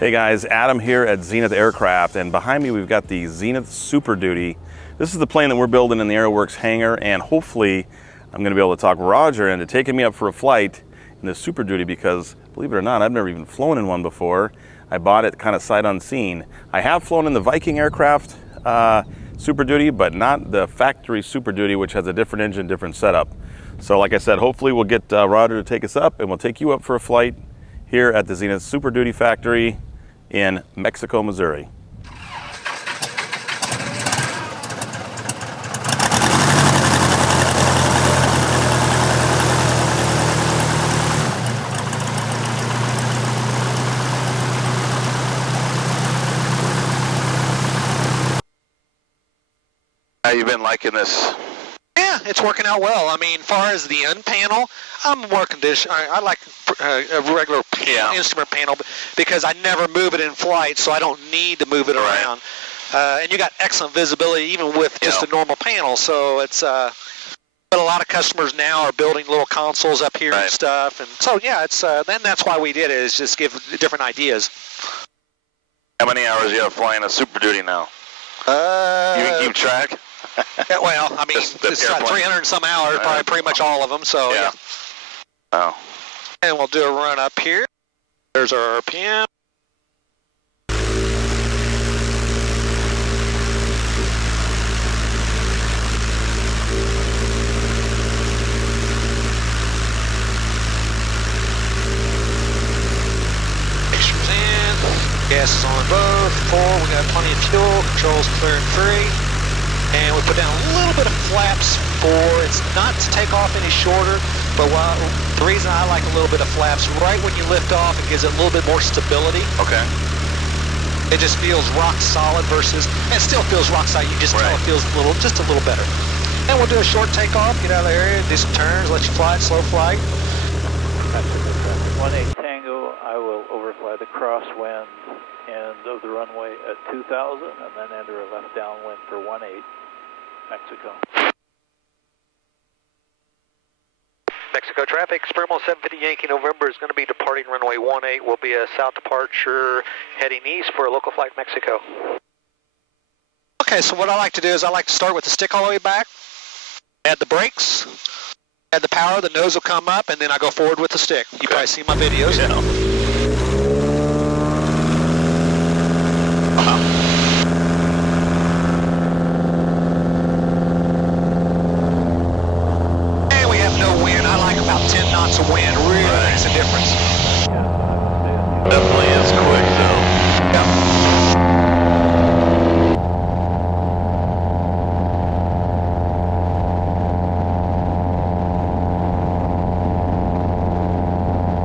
Hey guys, Adam here at Zenith Aircraft, and behind me we've got the Zenith Super Duty. This is the plane that we're building in the Aeroworks hangar, and hopefully I'm going to be able to talk Roger into taking me up for a flight in the Super Duty because, believe it or not, I've never even flown in one before. I bought it kind of sight unseen. I have flown in the Viking aircraft Super Duty, but not the factory Super Duty, which has a different engine, different setup. So like I said, hopefully we'll get Roger to take us up, and we'll take you up for a flight here at the Zenith Super Duty factory in Mexico, Missouri. How you been liking this? Yeah, it's working out well. I mean, far as the end panel, I'm more conditioned. I like a regular instrument panel because I never move it in flight, so I don't need to move it around. And you got excellent visibility even with just a normal panel. So it's. But a lot of customers now are building little consoles up here and stuff, and so yeah, it's. Then that's why we did it, is just give different ideas. How many hours you have flying a Super Duty now? You can keep track. Yeah, well, I mean, it's 300 and some hours, probably pretty much all of them, so yeah. Oh. And we'll do a run up here. There's our RPM. Mixtures in. Gas is on both. 4, we got plenty of fuel. Controls clear and free. And we put down a little bit of flaps it's not to take off any shorter, but the reason I like a little bit of flaps, right when you lift off, it gives it a little bit more stability. Okay. It just feels rock solid versus, it still feels rock solid, you just tell it feels just a little better. And we'll do a short takeoff, get out of the area, do some turns, let you fly it, slow flight. 18 Tango, I will overfly the crosswind end of the runway at 2000 and then enter a left downwind for 18. Mexico. Mexico traffic, Experimental 750 Yankee November is going to be departing runway 18. Will be a south departure heading east for a local flight Mexico. Okay, so what I like to do is I like to start with the stick all the way back, add the brakes, add the power, the nose will come up, and then I go forward with the stick. You probably see my videos. Yeah. About 10 knots of wind really makes a difference. Definitely is quick though. Yeah.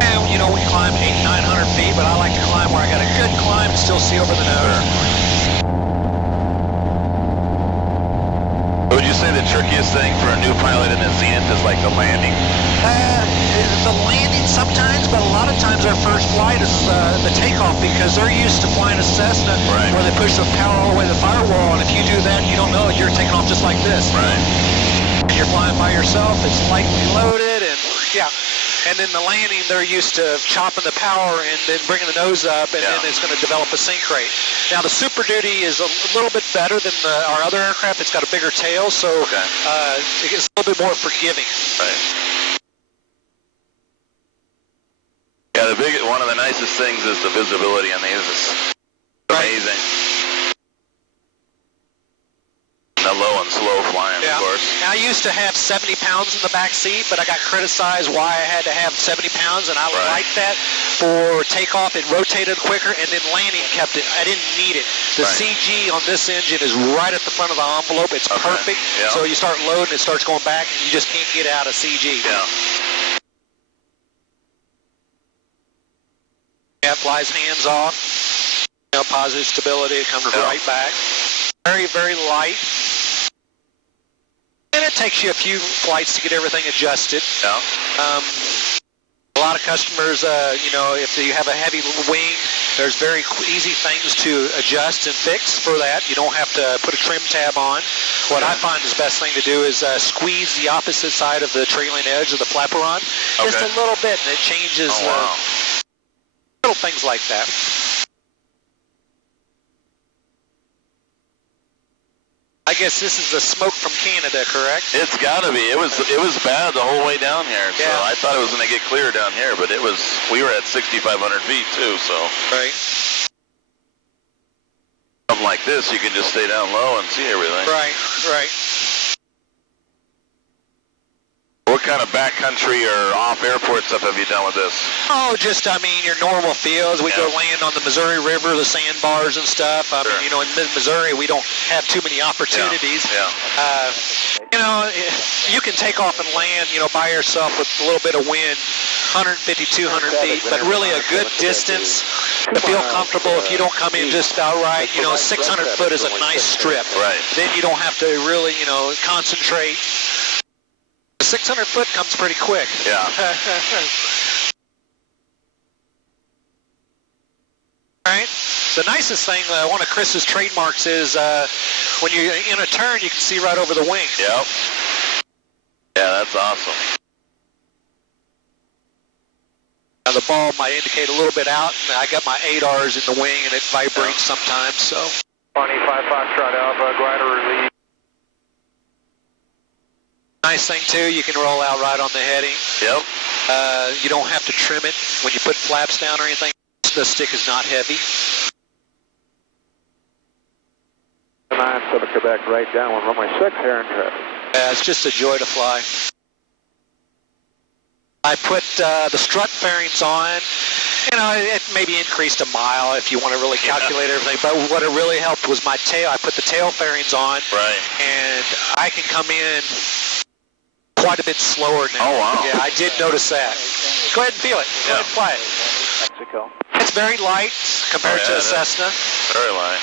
And you know, we climb 800-900 feet, but I like to climb where I got a good climb and still see over the nose. Would you say the trickiest thing for a new pilot in the Zenith is like the landing? The landing sometimes, but a lot of times our first flight is the takeoff because they're used to flying a Cessna where they push the power all the way to the firewall, and if you do that, you don't know it, you're taking off just like this. Right. And you're flying by yourself, it's lightly loaded, and yeah. And then the landing, they're used to chopping the power and then bringing the nose up, and then it's going to develop a sink rate. Now the Super Duty is a little bit better than our other aircraft. It's got a bigger tail, so it's a little bit more forgiving. Right. Yeah, one of the nicest things is the visibility on these. It's amazing. The low and slow flying, of course. And I used to have 70 pounds in the back seat, but I got criticized why I had to have 70 pounds, and I liked that for takeoff. It rotated quicker, and then landing kept it. I didn't need it. The CG on this engine is right at the front of the envelope. It's perfect. Yeah. So you start loading, it starts going back, and you just can't get out of CG. Yeah. Flies hands off. You know, positive stability. It comes right back. Very, very light. And it takes you a few flights to get everything adjusted. Yeah. A lot of customers, you know, if you have a heavy wing, there's very easy things to adjust and fix for that. You don't have to put a trim tab on. What I find is the best thing to do is squeeze the opposite side of the trailing edge of the flaperon just a little bit, and it changes little things like that. I guess this is the smoke from Canada, correct? It's got to be. It was bad the whole way down here. So Yeah. I thought it was going to get clear down here, but it was. We were at 6,500 feet too. So Right. something like this, you can just stay down low and see everything. Right, right. What kind of backcountry or off-airport stuff have you done with this? Oh, just, I mean, your normal fields. We go land on the Missouri River, the sandbars and stuff. I mean, you know, in Missouri, we don't have too many opportunities. Yeah. You know, you can take off and land, you know, by yourself with a little bit of wind, 150, 200 feet, but really a good distance to feel comfortable. If you don't come in just about right, you know, 600 foot is a nice strip. Right. Then you don't have to really, you know, concentrate. 600 foot comes pretty quick. Yeah. All right. The nicest thing, one of Chris's trademarks is when you're in a turn, you can see right over the wing. Yep. Yeah, that's awesome. Now, the ball might indicate a little bit out, and I got my 8Rs in the wing, and it vibrates sometimes. So. 25 Foxtrot Alpha, glider release. Nice thing too, you can roll out right on the heading. Yep. You don't have to trim it when you put flaps down or anything. The stick is not heavy. 97 Quebec, right down on runway 6 here in traffic. It's just a joy to fly. I put the strut fairings on. You know, it maybe increased a mile if you want to really calculate everything. But what it really helped was my tail. I put the tail fairings on. Right. And I can come in quite a bit slower now. Oh, wow. Yeah, I did notice that. Go ahead and feel it. Go ahead and fly it. Mexico. It's very light compared to a Cessna. Very light.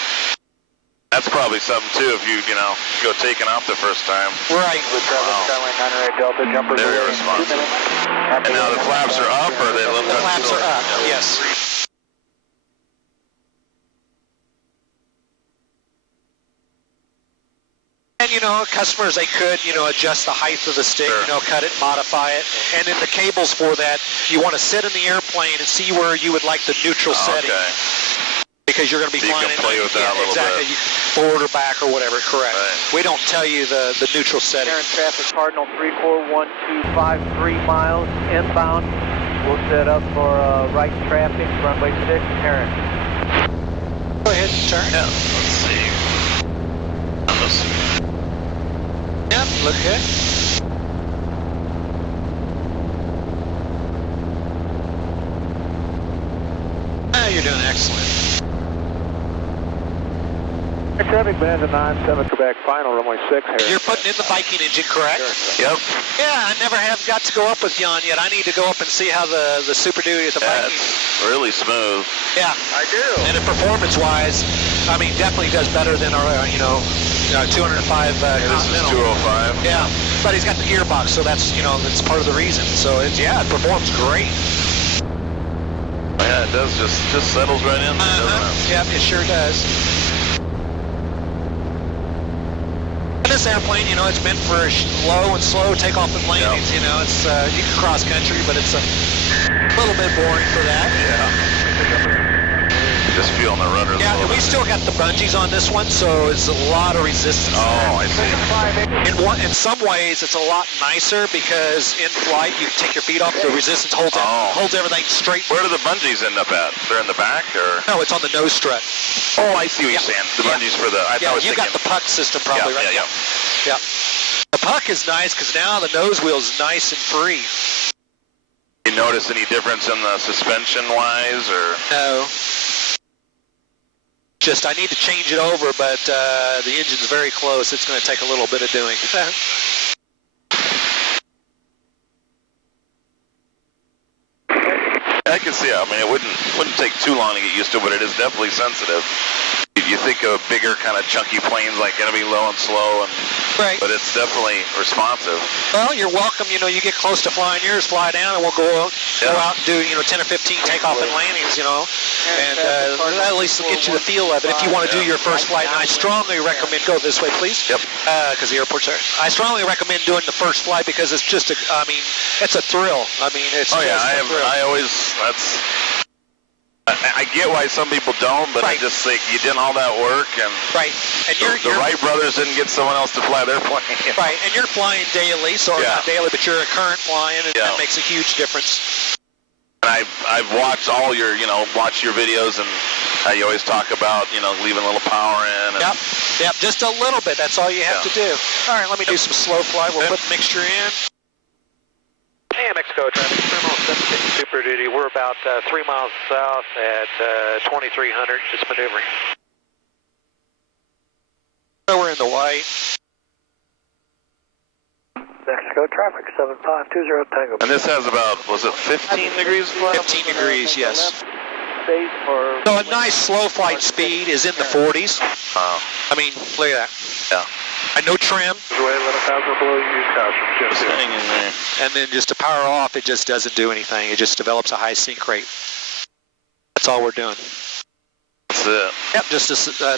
That's probably something too if you know, go taking off the first time. Right. Very responsive. And now the flaps are up, or they look The flaps are up, yes. And, you know, customers, they could, you know, adjust the height of the stick, you know, cut it, modify it. And in the cables for that, you want to sit in the airplane and see where you would like the neutral setting. Because you're going to be flying you can play with that a little exactly. bit. Forward or back or whatever, correct. Right. We don't tell you the neutral setting. Here in traffic, Cardinal 34123 miles inbound. We'll set up for right traffic, runway 6, Heron. Go ahead and turn. Yeah, let's see. Yep, look good. You're doing excellent. Traffic Bonanza 97 Quebec, final runway 6 here. You're putting in the Viking engine, correct? Yep. Yeah, I never have got to go up with Jan yet. I need to go up and see how the Super Duty at the Viking. It's really smooth. Yeah. I do. And performance-wise, I mean, definitely does better than our, 205 This is 205. Yeah, but he's got the gearbox, so that's, that's part of the reason. So, it performs great. Yeah, it does. Just settles right in. Yeah, it sure does. And this airplane, it's meant for low and slow takeoff and landings. Yep. It's you can cross country, but it's a little bit boring for that. Yeah. Just feeling the rudder. Yeah, and we still got the bungees on this one, so it's a lot of resistance. Oh, I see. In some ways, it's a lot nicer because in flight you can take your feet off. The resistance holds everything straight. Where do the bungees end up at? They're in the back, or? No, it's on the nose strut. Oh, I see what you're saying. The bungees for the. I was you thinking, got the puck system probably, right? Yeah. The puck is nice because now the nose wheel is nice and free. You notice any difference in the suspension-wise, or? No. Just I need to change it over, but the engine's very close. It's going to take a little bit of doing. I can see. I mean, it wouldn't take too long to get used to, but it is definitely sensitive. You you think of bigger kind of chunky planes like going to be low and slow, and Right. but it's definitely responsive. Well, you're welcome. You know, you get close to flying yours, fly down, and we'll go out and do 10 or 15 takeoff and landings. And that at least will get you the feel of it. If you want to do your first flight, and I strongly recommend go this way, please. Yep. Because the airport's there. I strongly recommend doing the first flight because it's just it's a thrill. I mean, it's Oh yeah, just a thrill. I get why some people don't, but I just think you did all that work, and And the Wright brothers didn't get someone else to fly their plane. Right, and you're flying daily, so not daily, but you're a current flying, and that makes a huge difference. And I've watched all your, watch your videos, and how you always talk about, leaving a little power in. And Yep, just a little bit. That's all you have to do. All right, let me do some slow fly. We'll put mixture in. Hey, Mexico traffic, Terminal 750 Super Duty. We're about 3 miles south at 2300, just maneuvering. So we're in the white. Mexico traffic, 7520 Tango. And this has about, was it 15 degrees of flight? 15 degrees, yes. Space for... So a nice slow flight speed is in the 40s. I mean, look at that. Yeah. And no trim. Just hanging there. And then just to power off, it just doesn't do anything. It just develops a high sink rate. That's all we're doing. That's it. Yep,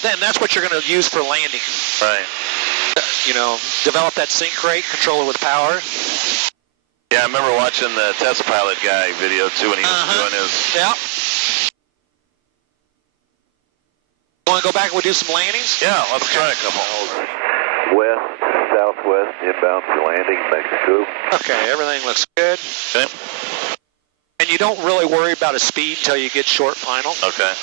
then that's what you're going to use for landing. Right. Develop that sink rate, control it with power. Yeah, I remember watching the test pilot guy video too when he was doing his... Yeah. You want to go back and we'll do some landings? Yeah, let's try a couple. West, southwest, inbound for landing, Mexico. Okay, everything looks good. Okay. And you don't really worry about a speed until you get short final. Okay.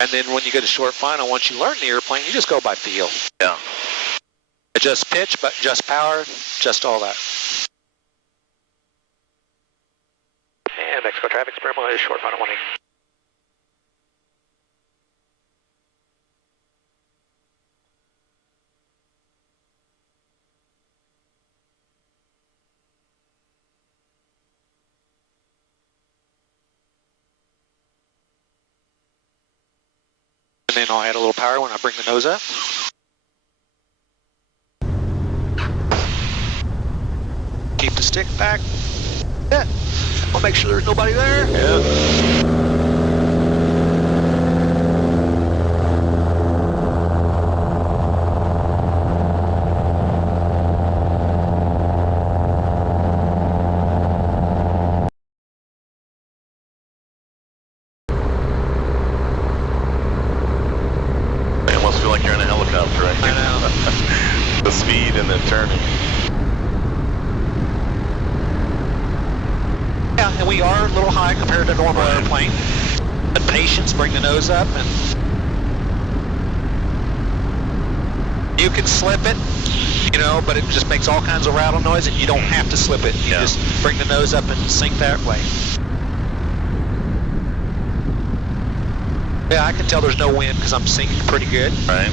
And then when you get a short final, once you learn the airplane, you just go by feel. Yeah. Adjust pitch, but just power, just all that. And Mexico traffic, Springmore is short final 18. And then I'll add a little power when I bring the nose up. Keep the stick back. Yeah. I'll make sure there's nobody there. Yeah. The speed and the turning. Yeah, and we are a little high compared to a normal airplane. But patience, bring the nose up, and you can slip it, but it just makes all kinds of rattle noise, and you don't have to slip it. You just bring the nose up and sink that way. Yeah, I can tell there's no wind because I'm sinking pretty good. Right.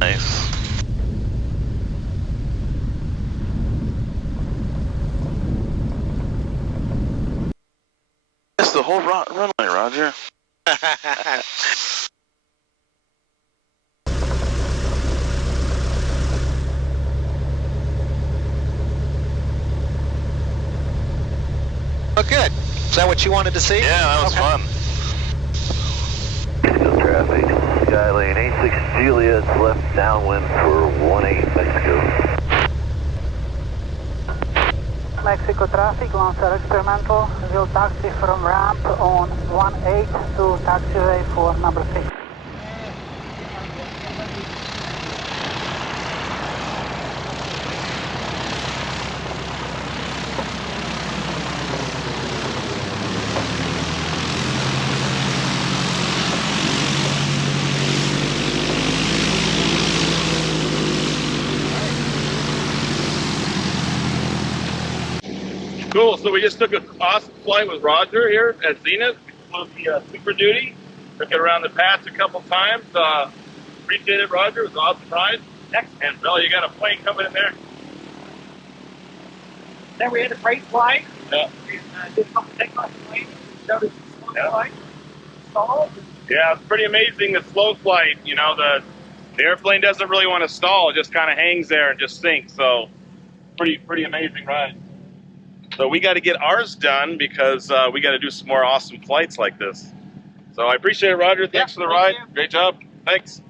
Nice. That's the whole runway, Roger. Oh, good. Is that what you wanted to see? Yeah, that was fun. Mexico traffic, Skylane 86 Juliet, left downwind for 18 Mexico. Mexico traffic, Lancer Experimental, will taxi from ramp on 18 to taxiway for number 6. Cool, so we just took a awesome flight with Roger here at Zenith. We flew the Super Duty. Took it around the pass a couple times. Appreciate it, Roger. It was an awesome ride. And Bill, you got a plane coming in there. Then we had a freight flight. Yeah. And did a couple takeoff planes. Showed us the slow flight. Stalled. Yeah, it's pretty amazing, the slow flight. You know, the airplane doesn't really want to stall. It just kind of hangs there and just sinks. So pretty amazing ride. So we got to get ours done because we got to do some more awesome flights like this. So I appreciate it, Roger. Thanks for the ride. Great job. Thanks.